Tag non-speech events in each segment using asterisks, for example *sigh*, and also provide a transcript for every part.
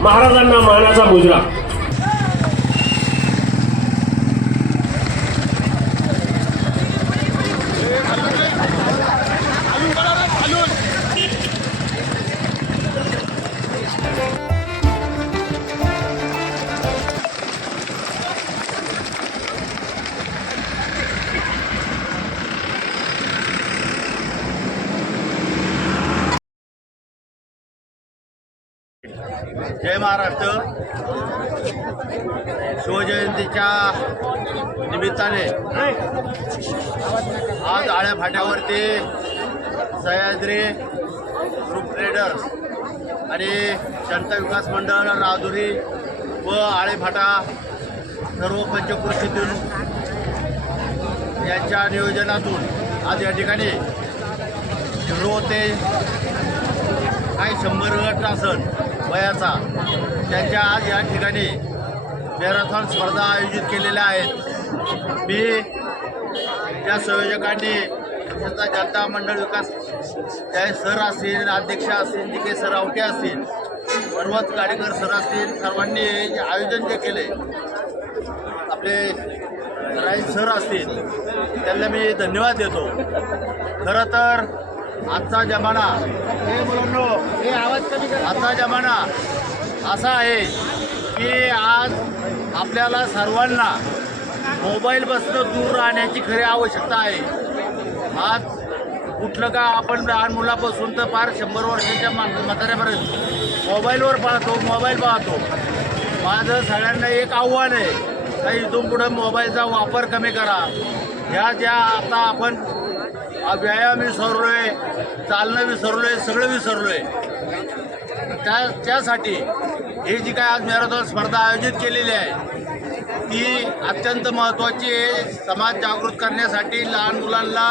महाराजांना मानाचा मुजरा. जय महाराष्ट्र. शिवजयंतीच्या निमित्ताने आज आळ्या फाट्यावरती सह्याद्री ग्रुप ट्रेडर्स आणि जनता विकास मंडळ राजुरी व आळेफाटा सर्व पंचकृषीतून यांच्या नियोजनातून आज या ठिकाणी झिरो ते काही शंभर गट आसन वयाचा. त्यांच्या आज या ठिकाणी मॅरेथॉन स्पर्धा आयोजित केलेल्या आहेत. मी या संयोजकांनी विशेषतः जनता मंडळ विकास त्या सर असतील अध्यक्ष असतील के सर आवटे असतील पर्वत गाडेकर सर असतील सर्वांनी आयोजन जे केले आपले राईस सर असतील त्यांना मी धन्यवाद देतो. खरं तर आजचा जमाना. हे मुलांनो हे आवाज कमी करा. आजचा जमाना असा आहे की आज आपल्याला सर्वांना मोबाईलपासून दूर राहण्याची खरी आवश्यकता आहे. आज कुठलं का आपण लहान मुलापासून तर फार शंभर वर्षाच्या म्हाताऱ्यापर्यंत मोबाईलवर पाहतो मोबाईल पाहतो. माझं सगळ्यांना एक आव्हान आहे का इथून पुढं मोबाईलचा वापर कमी करा. ह्या ज्या आता आपण आ, व्यायाम विसरलोय चालणं विसरलोय सगळं विसरलोय. त्या त्यासाठी ही जी काय आज मॅरेथॉन स्पर्धा आयोजित केलेली आहे ती अत्यंत महत्त्वाची आहे. समाज जागृत करण्यासाठी लहान मुलांना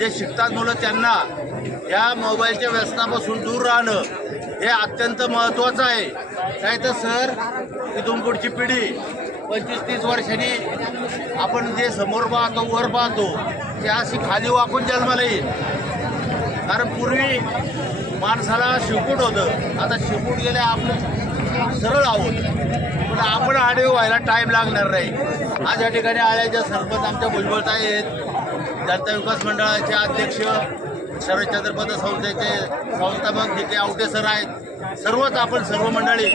जे शिकतात मुलं त्यांना या मोबाईलच्या व्यसनापासून दूर राहणं हे अत्यंत महत्त्वाचं आहे. काय तर सर इथून पुढची पिढी पंचवीस तीस वर्षांनी आपण जे समोर पाहतो वर पाहतो ते अशी खाली वाकून जन्माला येईल कारण पूर्वी माणसाला शिकूट होतं. आता शिकूट गेले आपण सरळ आहोत. पण आपण आडे व्हायला टाईम लागणार नाही. आज या ठिकाणी आळ्याच्या सरपंच आमच्या भुजबळता आहेत. जनता विकास मंडळाचे अध्यक्ष शरदचंद्रपद संस्थेचे संस्थापक जे काही आवटे सर आहेत. सर्वच आपण सर्व मंडळी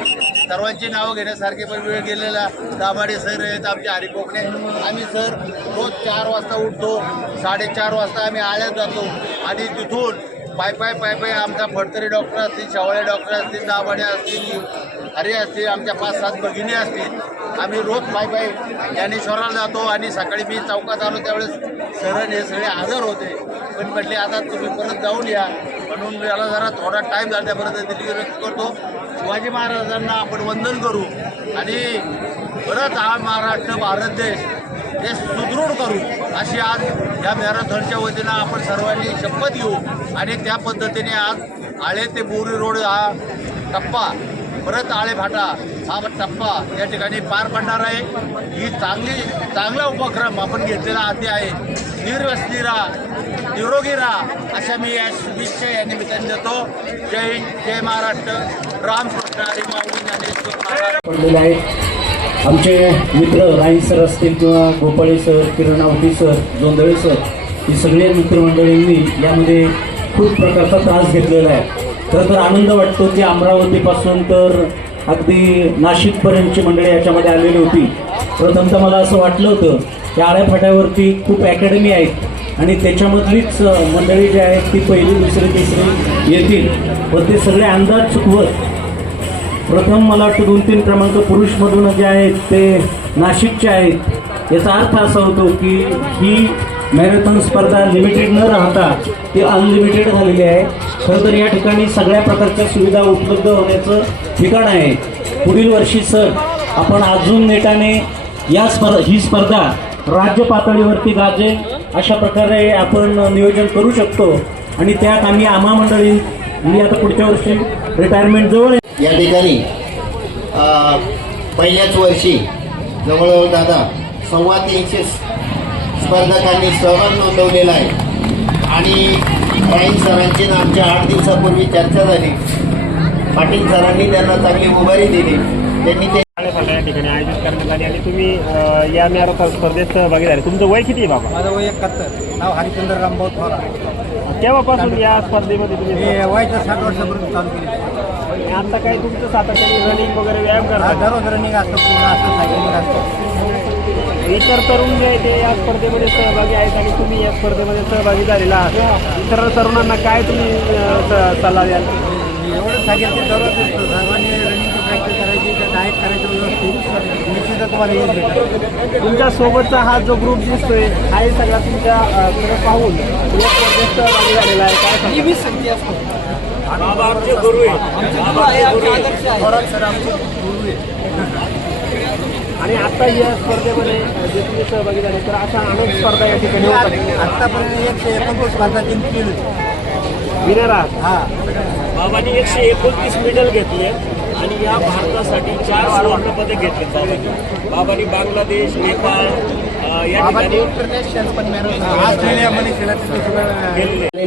सर्वांची नावं घेण्यासारखे पण वेळ गेलेला. दाभाडे सर आहेत आमचे हरी आम्ही सर रोज चार वाजता उठतो साडेचार वाजता आम्ही आळ्यात जातो. आणि तिथून पाय पाय पाय पाय आमचा फडतरी डॉक्टर असतील शेवाळे डॉक्टर असतील दाभाडे असतील हरे असतील आमच्या पाच सात भगिनी असतील. आम्ही रोज पाय पाय ज्ञानेश्वराला जातो आणि सकाळी मी चौकात आलो त्यावेळेस सरण हे सगळे हजर होते. पण म्हटले आता तुम्ही परत जाऊन या. म्हणून याला जरा थोडा टाईम झाला त्यापर्यंत दिली व्यक्त करतो. शिवाजी महाराजांना आपण वंदन करू आणि परत हा महाराष्ट्र भारत देश हे सुदृढ करू अशी आज या मॅरेथॉनच्या वतीनं आपण सर्वांनी शपथ घेऊ आणि त्या पद्धतीने आज आळे ते बोरी रोड हा टप्पा परत आळे फाटा हा टप्पा या ठिकाणी पार पडणार आहे. ही चांगली चांगला उपक्रम आपण घेतलेला आधी आहे. निर्व्यसनी राहा निरोगी राहा अशा मी या शुभेच्छा या निमित्ताने देतो. जय हिंद जय महाराष्ट्र. रामकृष्ण हरी माऊली ज्ञानेश्वर पडलेले आहेत आमचे मित्र राईन सर असतील किंवा Gopale sir Kiran Awati sir Jondhale sir ही सगळे मित्रमंडळींनी यामध्ये खूप प्रकारचा त्रास घेतलेला आहे. खरं तर आनंद वाटतो की अमरावतीपासून तर अगदी नाशिकपर्यंतची मंडळी याच्यामध्ये आलेली होती. प्रथमतः मला असं वाटलं होतं की आळ्या फाट्यावरती खूप अकॅडमी आहेत आणि त्याच्यामधलीच मंडळी जी आहेत ती पहिली दुसरी तिसरी येतील. व ते सगळे अंदाज चुकवत. प्रथम मला वाटतं दोन तीन क्रमांक पुरुषमधून जे आहेत ते नाशिकचे आहेत. याचा अर्थ असा होतो की ही मॅरेथॉन स्पर्धा लिमिटेड न राहता ती अनलिमिटेड झालेली आहे. खरं तर या ठिकाणी सगळ्या प्रकारच्या सुविधा उपलब्ध होण्याचं ठिकाण आहे. पुढील वर्षी सर आपण अजून नेटाने या स्पर्धा ही स्पर्धा राज्य पातळीवरती गाजे. अशा प्रकारे आपण नियोजन करू शकतो. आणि त्यात आम्ही आम्हा मंडळी मी आता पुढच्या वर्षी रिटायरमेंट जवळ आहे. या ठिकाणी पहिल्याच वर्षी जवळजवळ दादा सव्वा तीनशे स्पर्धकांनी सहभाग नोंदवलेला आहे. आणि काही सरांची आमच्या आठ दिवसापूर्वी चर्चा झाली. पाटील सरांनी त्यांना चांगली उभारी दिली. त्यांनी ते आळेफाटा या ठिकाणी आयोजित करण्यात आली आणि तुम्ही या मॅरेथॉन स्पर्धेत सहभागी झाले. तुमचं वय किती आहे बाबा? माझं वय एकाहत्तर. नाव हरिचंद्र रामभाऊ थोरा केव्हापासून या स्पर्धेमध्ये तुम्ही वयाच्या साठ वर्षापूर्वी चालू केली आणि आता काय तुमचं सातत्याने रनिंग वगैरे व्यायाम हा करता दररोज रनिंग असतं पूर्ण असतं सायकलिंग असतं. इतर तरुण जे आहे ते या स्पर्धेमध्ये सहभागी आहेत आणि तुम्ही या स्पर्धेमध्ये सहभागी झालेला आहात. इतर तरुणांना काय तुम्ही अं, स- सल्ला द्याल? एवढं सांगेल की दररोज सर्वांनी रनिंगची प्रॅक्टिस करायची तर डाएट करायचं व्यवस्थित. निश्चितच तुम्हाला यश भेटेल. तुमच्या सोबतचा हा जो ग्रुप दिसतोय हा हे सगळा तुमच्या अं, कडे पाहून सहभागी झालेला आहे. काय? बाबा आमचे गुरु आहे बाबा आमचे गुरु आहे. थोरात सर आमचे गुरु आहे. आणि आता या स्पर्धेमध्ये जे तुम्ही सहभागी झाले तर अशा अनेक स्पर्धा या ठिकाणी मी होतात आत्तापर्यंत एकशे एकोणतीस स्पर्धा जिंकली विनर आहात हा. बाबांनी एकशे एकोणतीस मेडल घेतले. आणि या भारतासाठी चार सुवर्ण पदक घेतले बाबांनी बाबांनी बांगलादेश नेपाळ या ठिकाणी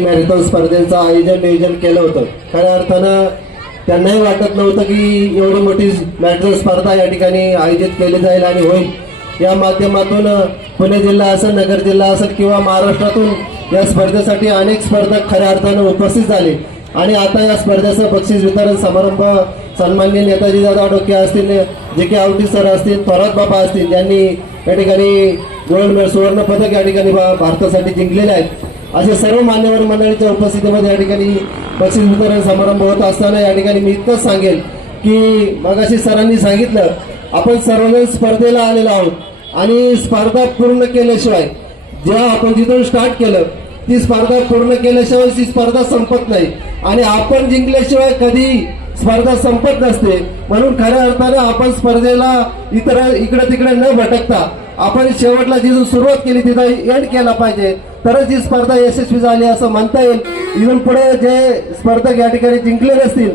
मॅरेथॉन स्पर्धेचं आयोजन नियोजन केलं होतं. खऱ्या अर्थानं त्यांनाही वाटत नव्हतं की एवढी मोठी मॅरेथॉन स्पर्धा या ठिकाणी आयोजित केली जाईल आणि होईल. या माध्यमातून पुणे जिल्हा असेल नगर जिल्हा असेल किंवा महाराष्ट्रातून या स्पर्धेसाठी अनेक स्पर्धक खऱ्या अर्थानं उपस्थित झाले. आणि आता या स्पर्धेचं बक्षीस वितरण समारंभ सन्माननीय नेताजी दादा डोके असतील जे के आवटी सर असतील थोरात बाबा असतील यांनी या ठिकाणी गोल्ड सुवर्ण पदक या ठिकाणी भारतासाठी जिंकलेले आहेत. असे सर्व मान्यवर मंडळीच्या उपस्थितीमध्ये या ठिकाणी बक्षीस वितरण समारंभ होत असताना या ठिकाणी मी इतकंच सांगेल की मगाशी सरांनी सांगितलं आपण सर्वजण स्पर्धेला आलेलो आहोत आणि स्पर्धा पूर्ण केल्याशिवाय जेव्हा आपण जिथून स्टार्ट केलं ती स्पर्धा पूर्ण केल्याशिवाय ती स्पर्धा संपत नाही. आणि आपण जिंकल्याशिवाय कधी स्पर्धा संपत नसते. म्हणून खऱ्या अर्थानं आपण स्पर्धेला इतर इकडे तिकडे न भटकता आपण शेवटला जिथून सुरुवात केली तिथं एंड केला पाहिजे. तरच ही स्पर्धा यशस्वी झाली असं म्हणता येईल. इथून पुढे जे स्पर्धक या ठिकाणी जिंकले नसतील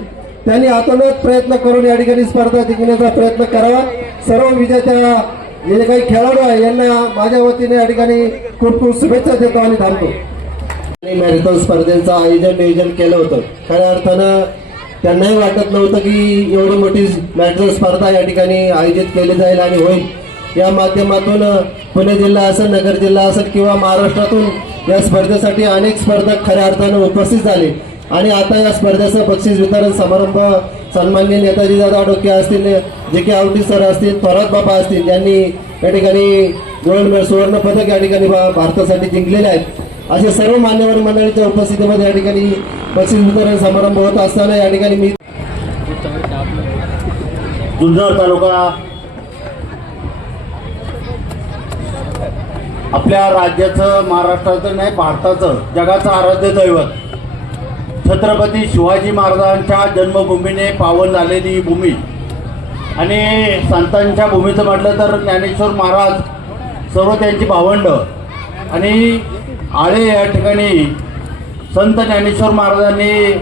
त्यांनी आतोनात प्रयत्न करून या ठिकाणी स्पर्धा जिंकण्याचा प्रयत्न करावा. सर्व विजेत्या जे काही खेळाडू आहे यांना माझ्या वतीने या ठिकाणी खूप खूप शुभेच्छा देतो आणि थांबतो मॅरेथॉन स्पर्धेचं आयोजन नियोजन केलं होतं. खऱ्या अर्थानं त्यांनाही वाटत नव्हतं की एवढी मोठी मॅरेथॉन स्पर्धा या ठिकाणी आयोजित केली जाईल आणि होईल. या माध्यमातून पुणे जिल्हा असेल नगर जिल्हा असेल किंवा महाराष्ट्रातून या स्पर्धेसाठी अनेक स्पर्धक खऱ्या अर्थानं उपस्थित झाले. आणि आता या स्पर्धेचं बक्षीस वितरण समारंभ सन्माननीय नेताजी दादा डोके असतील जे के आवटी सर असतील थोरात बाबा असतील यांनी या ठिकाणी गोल्ड सुवर्ण पदक या ठिकाणी भारतासाठी जिंकलेले आहेत. असे सर्व मान्यवर मंडळीच्या उपस्थितीमध्ये या ठिकाणी बक्षीस वितरण समारंभ होत असताना या ठिकाणी मी जुन्नर तालुका आपल्या राज्याचं महाराष्ट्राचं नाही भारताचं जगाचं आराध्य दैवत छत्रपती शिवाजी महाराजांच्या जन्मभूमीने पावन झालेली ही भूमी आणि संतांच्या भूमीचं म्हटलं तर ज्ञानेश्वर महाराज सर्व त्यांची भावंड आणि आळे या ठिकाणी संत ज्ञानेश्वर महाराजांनी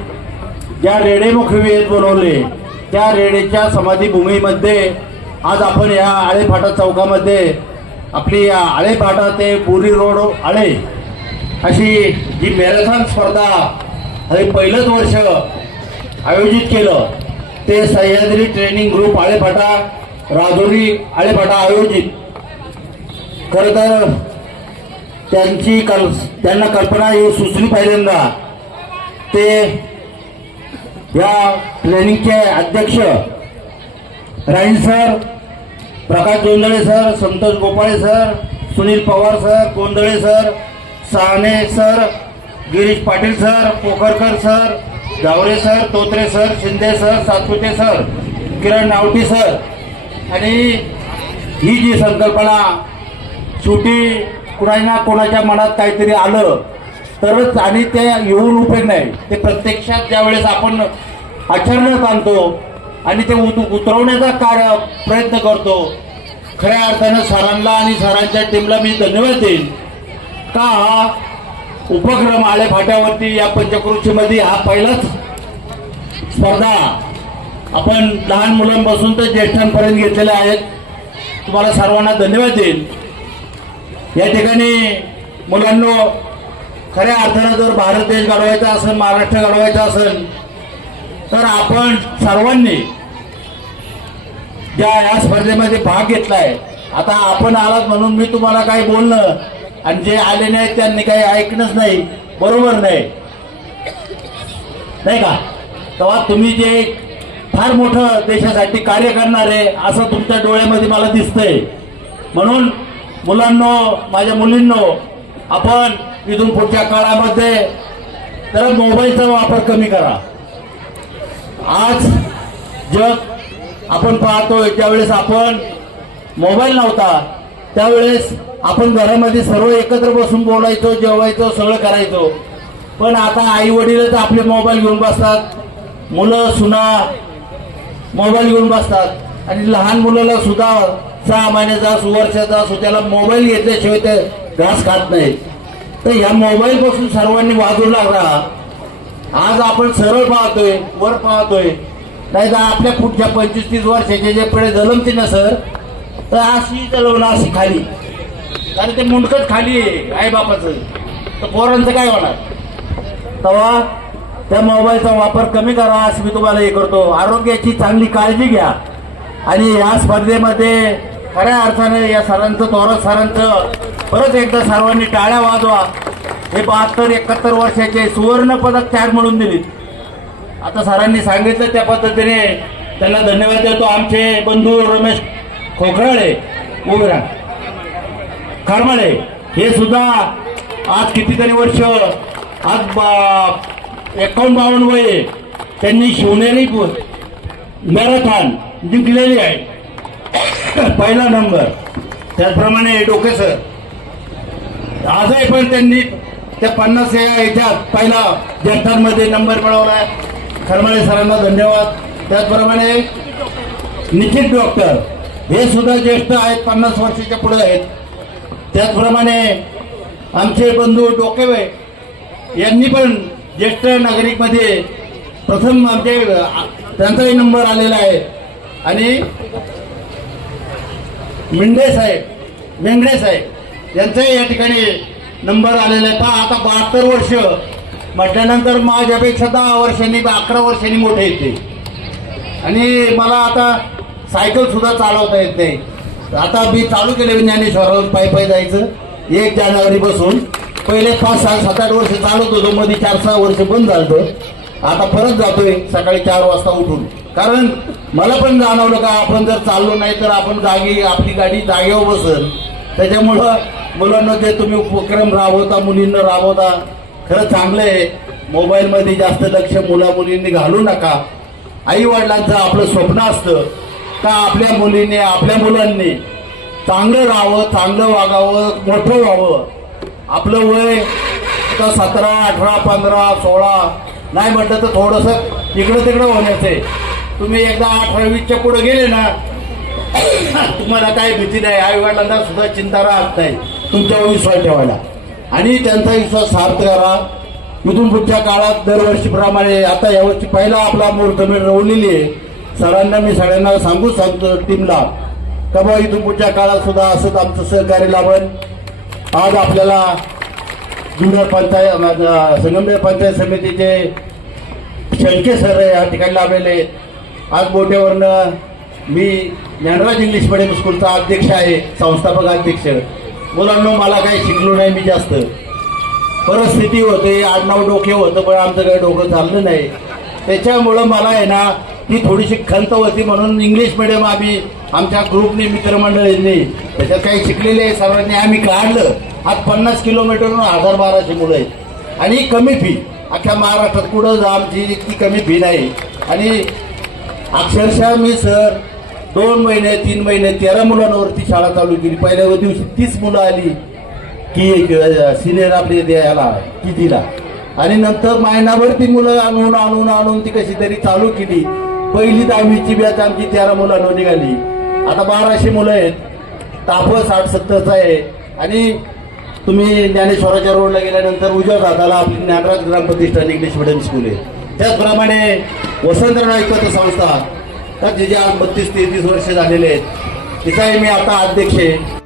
ज्या रेडेमुखी मुखवेत बनवले त्या रेडेच्या समाधीभूमीमध्ये आज आपण या आळेफाटा चौकामध्ये आपली या आळेफाटा ते पुरी रोड आळे अशी जी मॅरेथॉन स्पर्धा हे पहिलंच वर्ष आयोजित केलं ते सह्याद्री ट्रेनिंग ग्रुप आळेफाटा राजोरी आळेफाटा आयोजित. खरं तर त्यांची कल त्यांना कल्पना ही सुचली पहिल्यांदा. ते या प्लॅनिंगचे अध्यक्ष राहील sir Prakash Jondhale sir Santosh Gopale sir Sunil Pawar sir Gondhale sir Sane sir Girish Patil sir Pokharkar sir Javare sir Totre sir Shinde sir Satpute sir Kiran Navati sir. आणि ही जी संकल्पना शेवटी कुणाला कोणाच्या मनात काहीतरी आलं तरच आणि ते येऊन उपयोग नाही. ते प्रत्यक्षात ज्यावेळेस आपण आचरणात आणतो आणि ते उत उतरवण्याचा कार्य प्रयत्न करतो खऱ्या अर्थानं सरांना आणि सरांच्या टीमला मी धन्यवाद देईन. का हा उपक्रम आले फाट्यावरती या पंचकृषीमध्ये हा पहिलाच स्पर्धा. आपण लहान मुलांपासून तर ज्येष्ठांपर्यंत घेतलेल्या आहेत. तुम्हाला सर्वांना धन्यवाद देईन. या ठिकाणी मुलांनो खऱ्या अर्थानं जर भारत देश घडवायचा असेल महाराष्ट्र घडवायचा असेल तर आपण सर्वांनी ज्या या स्पर्धेमध्ये भाग घेतलाय आता आपण आलात म्हणून मी तुम्हाला काही बोलणं आणि जे आले नाहीत त्यांनी काही ऐकणंच नाही बरोबर नाही. नाही का? तेव्हा तुम्ही जे फार मोठं देशासाठी कार्य करणार आहे असं तुमच्या डोळ्यामध्ये मला दिसतंय. म्हणून मुलांनो माझ्या मुलींनो आपण इथून पुढच्या काळामध्ये तर मोबाईलचा वापर कमी करा. आज जग आपण पाहतोय त्यावेळेस आपण मोबाईल नव्हता त्यावेळेस आपण घरामध्ये सर्व एकत्र बसून बोलायचो जेवायचो सगळं करायचो. पण आता आई वडीलच आपले मोबाईल घेऊन बसतात. मुलं सुना मोबाईल घेऊन बसतात. आणि लहान मुलाला सुद्धा सहा महिन्याचा असो वर्षाचा असो त्याला मोबाईल घेतल्याशिवाय ते घास खात नाहीत. तर ह्या मोबाईल पासून सर्वांनी वाजू लागला. आज आपण सरळ पाहतोय वर पाहतोय. नाही तर आपल्या पुढच्या पंचवीस तीस वर्षाचे जे पुढे जलमते ना सर तर अशी जलवणं अशी खाली. कारण ते मुंडकच खाली आहे आईबापाचं तर पोरांचं काय होणार? तेव्हा त्या मोबाईलचा वापर कमी करा असं मी तुम्हाला हे करतो. आरोग्याची चांगली काळजी घ्या. आणि या स्पर्धेमध्ये खऱ्या अर्थाने या सरांचं थोरात सरांचं परत एकदा सर्वांनी टाळ्या वाजवा. हे बहात्तर एकाहत्तर वर्षाचे सुवर्ण पदक चार म्हणून दिली. आता सरांनी सांगितलं त्या पद्धतीने त्यांना धन्यवाद देतो. आमचे बंधू रमेश खोकराळे उभरा खरमळे हे सुद्धा आज कितीतरी वर्ष आज एकावन्न बावन्न वय त्यांनी शिवनेरी मॅरेथॉन जिंकलेली आहे. *laughs* पहिला नंबर. त्याचप्रमाणे डोके सर. आजही पण त्यांनी त्या पन्नास या ह्याच्यात पहिला जनतांमध्ये नंबर मिळवलाय खरमाळे सरांना धन्यवाद. त्याचप्रमाणे निखिल डॉक्टर हे सुद्धा ज्येष्ठ आहेत पन्नास वर्षाच्या पुढे आहेत. त्याचप्रमाणे आमचे बंधू डोकेवे यांनी पण ज्येष्ठ नागरिकमध्ये प्रथम आमचे त्यांचाही नंबर आलेला आहे. आणि मिंडे साहेब मेंगडे साहेब यांचाही या ठिकाणी नंबर आलेला आहे पहा आता बहात्तर वर्ष म्हटल्यानंतर माझ्यापेक्षा दहा वर्षांनी अकरा वर्षांनी मोठे येते आणि मला आता सायकल सुद्धा चालवता येत नाही. आता मी चालू केले ज्ञानेश्वरावर पायी पायी जायचं एक जानेवारी बसून. पहिले पाच सहा सात आठ वर्ष चालत होतो. मध्ये चार सहा वर्ष बंद झालं आता परत जातोय सकाळी चार वाजता उठून. कारण मला पण जाणवलं का आपण जर चाललो नाही तर आपण जागी आपली गाडी जागेवर बसल. त्याच्यामुळं मुलांना जे तुम्ही उपक्रम राबवता मुलींना राबवता खरं चांगलं आहे मोबाईलमध्ये जास्त लक्ष मुला मुलींनी घालू नका. आई वडिलांचं आपलं स्वप्न असतं का आपल्या मुलीने आपल्या मुलांनी चांगलं राहावं चांगलं वागावं मोठं व्हावं. आपलं वय आता सतरा अठरा पंधरा सोळा नाही म्हटलं तर थोडंसं इकडं तिकडं होण्याचं आहे. तुम्ही एकदा अठरावीसच्या पुढं पुढे गेले ना तुम्हाला काय भीती नाही. आई वडिलांना सुद्धा चिंता राहत नाही तुमच्यावर विश्वास ठेवायला. आणि त्यांचा विश्वास सार्थ करा. इथून पुढच्या काळात दरवर्षीप्रमाणे आता यावर्षी पहिला आपला मुहूर्तमेढ रवलेली आहे. सरांना मी सगळ्यांना सांगूच सांगतो टीमला का बा इथून पुढच्या काळात सुद्धा असंच आमचं सहकार्य लाभल आज आपल्याला जुन्नर पंचायत संगमनेर पंचायत समितीचे शेळके सर या ठिकाणी लाभलेले. आहेत. आज मोठ्यावरनं मी ज्ञानराज इंग्लिश मिडियम स्कूलचा अध्यक्ष आहे संस्थापक अध्यक्ष. मुलांना मला काही शिकलो नाही मी जास्त. परिस्थिती होते आडनाव डोके होतं पण आमचं काही डोकं चाललं नाही. त्याच्यामुळं मला आहे ना ती थोडीशी खंत होती म्हणून इंग्लिश मिडियम आम्ही आमच्या ग्रुपने मित्रमंडळींनी त्याच्यात काही शिकलेले सर्वांनी आम्ही काढलं. आज पन्नास किलोमीटरहून हजार बाराशे मुलं आहेत. आणि कमी फी. अख्ख्या महाराष्ट्रात कुठं जा आमची इतकी कमी फी नाही. आणि अक्षरशः मी सर दोन महिने तीन महिने तेरा मुलांवरती शाळा चालू केली. पहिल्या दिवशी तीस मुलं आली की सिनियर आपली द्यायला कितीला आणि नंतर महिनाभर ती मुलं आणून आणून आणून ती कशी तरी चालू केली. पहिली दहावीची बॅच आमची तेरा मुलांवर निघाली. आता बाराशे मुलं आहेत. ताप साठ सत्तरचा आहे. आणि तुम्ही ज्ञानेश्वराच्या रोडला गेल्यानंतर उजव्या हाताला आपली Dnyanraj Gram Pratishthan English medium school आहे. त्याचप्रमाणे वसंतराव पत्र संस्था तर जे जे आज बत्तीस तेहतीस वर्ष झालेले आहेत तिचाही मी आता अध्यक्ष आहे.